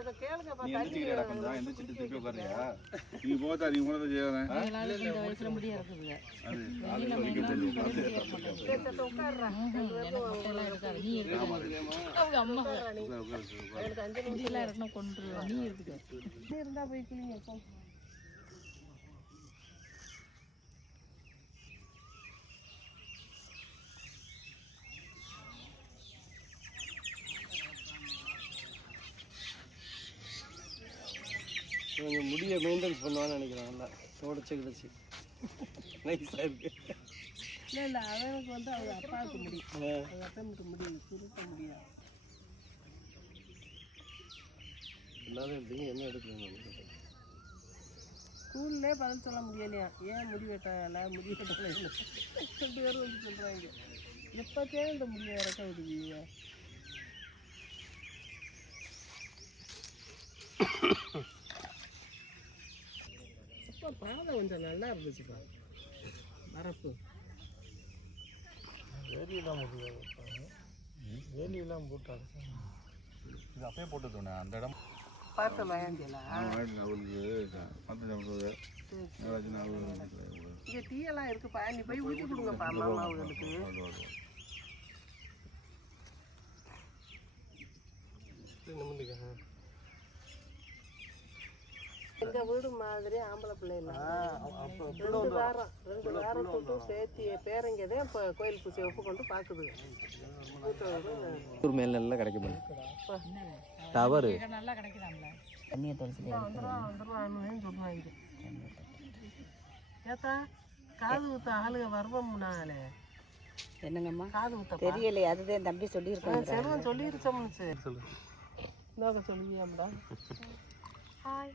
நீ எந்திரிச்சிக்கிறியாடா கொஞ்சம் எந்திரிச்சிட்டு திருப்பி உட்காருறியா நீ போதா நீ கூட செய்யறேன் இந்த வயசுல முடிய இருக்குதுங்க அது ஆளுங்க வலிக்க தெரியும் நீ அவங்க அம்மா எனக்கு 5 நிமிஷம் இருக்கணும் கொண்டு நீ இருக்குது இருந்தா போய் கிளீங்க போ கொஞ்சம் முடியை மெயின்டைன்ஸ் பண்ணுவான்னு நினைக்கிறேன் நல்லா தொடச்சி கிடச்சி நைஸாக இருக்குது இல்லை அவனுக்கு வந்து அவங்க அப்பாவுக்கு முடியும் அவங்க அப்பனுக்கு முடியும் சுருக்க முடியாது எல்லாரும் எடுத்தீங்க என்ன எடுக்கணும் ஸ்கூல்லே பதில் சொல்ல முடியலையா ஏன் முடி வெட்டலை முடி வெட்டலை 2 பேரும் வந்து சொல்கிறாங்க எப்போத்தே இந்த முடியை இறக்க விடுவீங்க அப்போ பாதை கொஞ்சம் நல்லா இருந்துச்சுப்பா வரப்பு வேலியெல்லாம் முடியாது வேலியெல்லாம் போட்டாரு இது அப்பயே போட்டு தோணே அந்த இடம் பார்த்த பயந்தியலா அவளுக்கு பார்த்து இங்கே டீயெல்லாம் இருக்குப்பா நீ போய் ஊற்றி கொடுங்கப்பா மாமா அவங்களுக்கு எங்கள் வீடு மாதிரி ஆம்பளை பிள்ளைலாம் 2 வாரம் சொல்லிட்டு சேர்த்து பேரங்கதே இப்போ கோயில் பூசை ஒப்பு கொண்டு பார்க்குது ஒரு மேல் நல்லா கிடைக்கும் டவரு நல்லா கிடைக்குதாம்ல தண்ணியை தொலைச்சி வந்துருவான்னு சொல்லுவாங்க ஏத்தா காது ஊத்த ஆளுக வருவம்னாலே என்னங்கம்மா காது ஊத்த தெரியலையே அதுதான் தம்பி சொல்லியிருக்காங்க செல்வம் சொல்லிருச்சோம்னு சொல்லு சொல்லுவியாம்டா ஹாய்